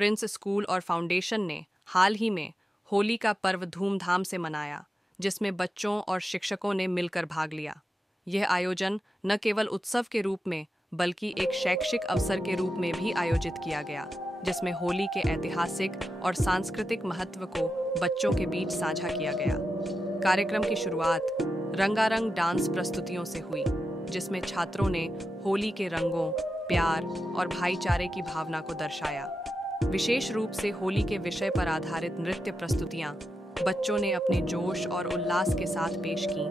Prince school और foundation ने हाल ही में होली का पर्व धूमधाम से मनाया, जिसमें बच्चों और शिक्षकों ने मिलकर भाग लिया। यह आयोजन न केवल उत्सव के रूप में बल्कि एक शैक्षिक अवसर के रूप में भी आयोजित किया गया, जिसमें होली के ऐतिहासिक और सांस्कृतिक महत्व को बच्चों के बीच साझा किया गया। कार्यक्रम की शुरुआत रंगारंग डांस प्रस्तुतियों से हुई, जिसमें छात्रों ने होली के रंगों, प्यार और भाईचारे की भावना को दर्शाया। विशेष रूप से होली के विषय पर आधारित नृत्य प्रस्तुतियां बच्चों ने अपने जोश और उल्लास के साथ पेश की,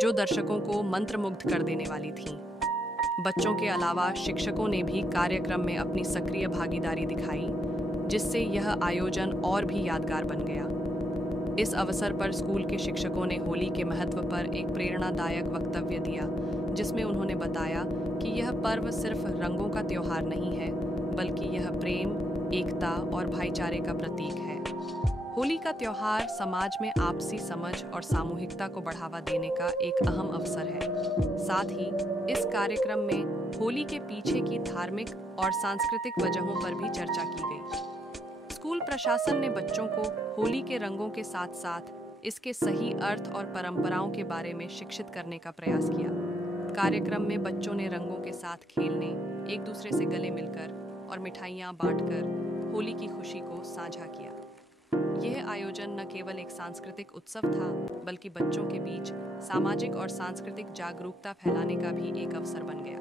जो दर्शकों को मंत्रमुग्ध कर देने वाली थीं। बच्चों के अलावा शिक्षकों ने भी कार्यक्रम में अपनी सक्रिय भागीदारी दिखाई, जिससे यह आयोजन और भी यादगार बन गया। इस अवसर पर स्कूल के शिक्षकों ने होली के महत्व पर एक प्रेरणादायक वक्तव्य दिया, जिसमें उन्होंने बताया कि यह पर्व सिर्फ रंगों का त्योहार नहीं है, बल्कि यह प्रेम, एकता और भाईचारे का प्रतीक है। होली का त्योहार समाज में आपसी समझ और सामूहिकता को बढ़ावा देने का एक अहम अवसर है। साथ ही इस कार्यक्रम में होली के पीछे की धार्मिक और सांस्कृतिक वजहों पर भी चर्चा की गई। स्कूल प्रशासन ने बच्चों को होली के रंगों के साथ साथ इसके सही अर्थ और परंपराओं के बारे में शिक्षित करने का प्रयास किया। कार्यक्रम में बच्चों ने रंगों के साथ खेलने, एक दूसरे से गले मिलकर और मिठाइयाँ बांटकर होली की खुशी को साझा किया। यह आयोजन न केवल एक सांस्कृतिक उत्सव था, बल्कि बच्चों के बीच सामाजिक और सांस्कृतिक जागरूकता फैलाने का भी एक अवसर बन गया।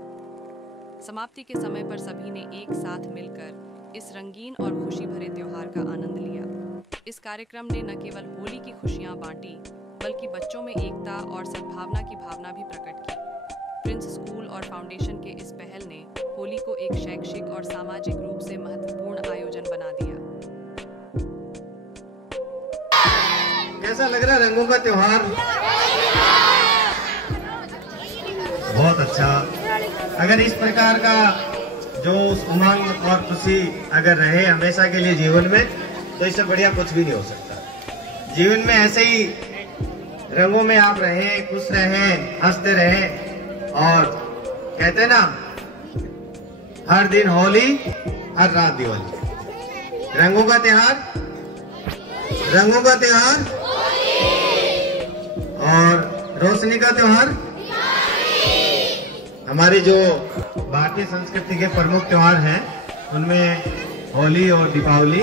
समाप्ति के समय पर सभी ने एक साथ मिलकर इस रंगीन और खुशी भरे त्योहार का आनंद लिया। इस कार्यक्रम ने न केवल होली की खुशियां बांटी, बल्कि बच्चों में एकता और सद्भावना की भावना भी प्रकट की। प्रिंस स्कूल और फाउंडेशन के इस पहल ने होली को एक शैक्षिक और सामाजिक रूप से महत्वपूर्ण आयोजन बना दिया। कैसा लग रहा है रंगों का त्योहार? बहुत अच्छा। अगर इस प्रकार का जो उमंग और खुशी अगर रहे हमेशा के लिए जीवन में, तो इससे बढ़िया कुछ भी नहीं हो सकता। जीवन में ऐसे ही रंगों में आप रहें, खुश रहें, हंसते रहें। और कहते हैं ना, हर दिन होली, हर रात दिवाली। रंगों का त्योहार, रंगों का त्योहार और रोशनी का त्योहार। हमारी जो भारतीय संस्कृति के प्रमुख त्योहार हैं, उनमें होली और दीपावली।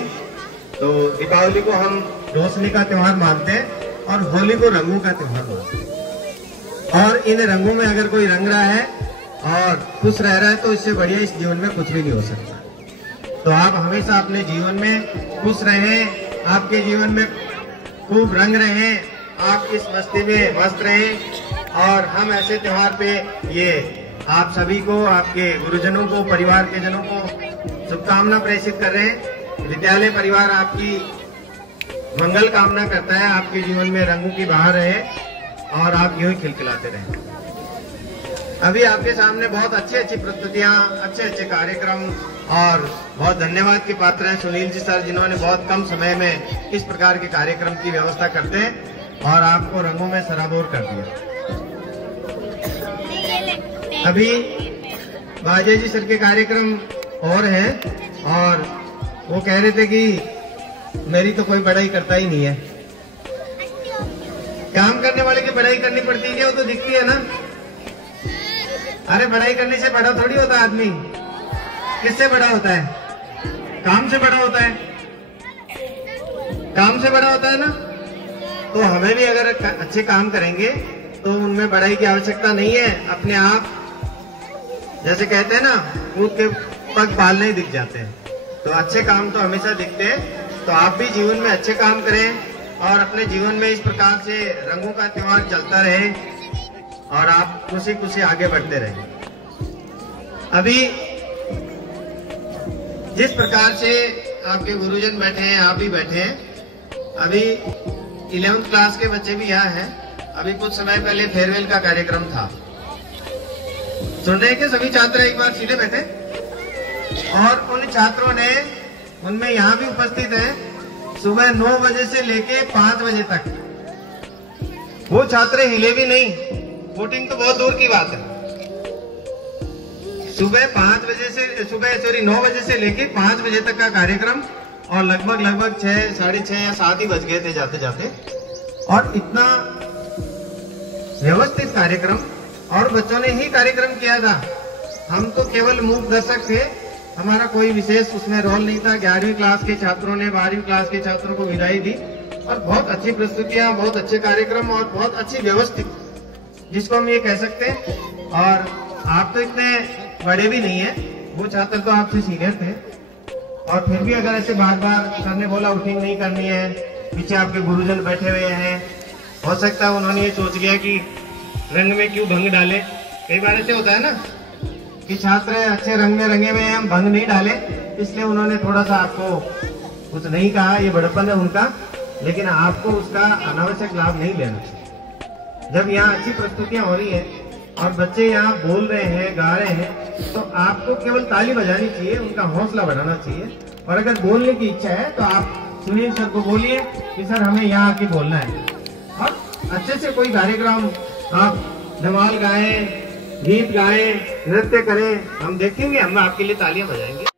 तो दीपावली को हम रोशनी का त्योहार मानते हैं और होली को रंगों का त्योहार मानते हैं। और इन रंगों में अगर कोई रंग रहा है और खुश रह रहा है, तो इससे बढ़िया इस जीवन में कुछ भी नहीं हो सकता। तो आप हमेशा अपने जीवन में खुश रहें, आपके जीवन में खूब रंग रहें, आप इस मस्ती में मस्त रहें। और हम ऐसे त्योहार पे ये आप सभी को, आपके गुरुजनों को, परिवार के जनों को शुभकामना प्रेषित कर रहे हैं। विद्यालय परिवार आपकी मंगल कामना करता है, आपके जीवन में रंगों की बहार रहे और आप यूं ही खिलखिलाते रहें। अभी आपके सामने बहुत अच्छी प्रस्तुतियां, अच्छे कार्यक्रम और बहुत धन्यवाद के पात्र हैं सुनील जी सर, जिन्होंने बहुत कम समय में इस प्रकार के कार्यक्रम की व्यवस्था करते हैं और आपको रंगों में सराबोर कर दिया। अभी बाजे जी सर के कार्यक्रम और हैं और वो कह रहे थे कि मेरी तो कोई बड़ाई करता ही नहीं है। काम करने वाले की बड़ाई करनी पड़ती है, वो तो दिखती है ना। अरे बड़ाई करने से बड़ा थोड़ी होता आदमी। किससे बड़ा होता है? काम से बड़ा होता है। काम से बड़ा होता है ना। तो हमें भी अगर अच्छे काम करेंगे तो उनमें बड़ाई की आवश्यकता नहीं है। अपने आप, जैसे कहते हैं ना, ऊँट के पग पालने ही दिख जाते हैं। तो अच्छे काम तो हमेशा दिखते हैं। तो आप भी जीवन में अच्छे काम करें और अपने जीवन में इस प्रकार से रंगों का त्योहार चलता रहे और आप खुशी खुशी आगे बढ़ते रहें। अभी जिस प्रकार से आपके गुरुजन बैठे हैं, आप भी बैठे हैं। अभी 11th क्लास के बच्चे भी यहाँ हैं। अभी कुछ समय पहले फेयरवेल का कार्यक्रम था। सुन रहे हैं कि सभी छात्र एक बार सीधे बैठे। और उन छात्रों ने, उनमें यहाँ भी उपस्थित है, सुबह 9 बजे से लेके 5 बजे तक वो छात्र हिले भी नहीं। वोटिंग तो बहुत दूर की बात है। सुबह 9 बजे से लेके 5 बजे तक का कार्यक्रम, और लगभग 6, साढ़े 6 या 7 ही बज गए थे जाते जाते। और इतना व्यवस्थित कार्यक्रम, और बच्चों ने ही कार्यक्रम किया था। हम तो केवल मूक दर्शक थे, हमारा कोई विशेष उसमें रोल नहीं था। 11वीं क्लास के छात्रों ने 12वीं क्लास के छात्रों को विदाई दी, और बहुत अच्छी प्रस्तुतियां, बहुत अच्छे कार्यक्रम और बहुत अच्छी व्यवस्थित, जिसको हम ये कह सकते हैं। और आप तो इतने बड़े भी नहीं है, वो छात्र तो आपसे सीनियर थे, और फिर भी अगर ऐसे बार बार सर ने बोला वोटिंग नहीं करनी है, पीछे आपके गुरुजन बैठे हुए हैं, हो सकता है उन्होंने ये सोच लिया कि रंग में क्यों भंग डाले। कई बार ऐसे होता है ना कि छात्र अच्छे रंग में रंगे हुए हैं, हम भंग नहीं डाले, इसलिए उन्होंने थोड़ा सा आपको कुछ नहीं कहा। ये बड़प्पन है उनका, लेकिन आपको उसका अनावश्यक लाभ नहीं लेना चाहिए। जब यहाँ अच्छी प्रस्तुतियां हो रही हैं और बच्चे यहाँ बोल रहे हैं, गा रहे हैं, तो आपको केवल ताली बजानी चाहिए, उनका हौसला बढ़ाना चाहिए। और अगर बोलने की इच्छा है तो आप सुनील सर को बोलिए कि सर हमें यहाँ आके बोलना है, और अच्छे से कोई कार्यक्रम आप धमाल गाएं, गीत गाएं, नृत्य करें, हम देखेंगे, हम आपके लिए तालियां बजाएंगे।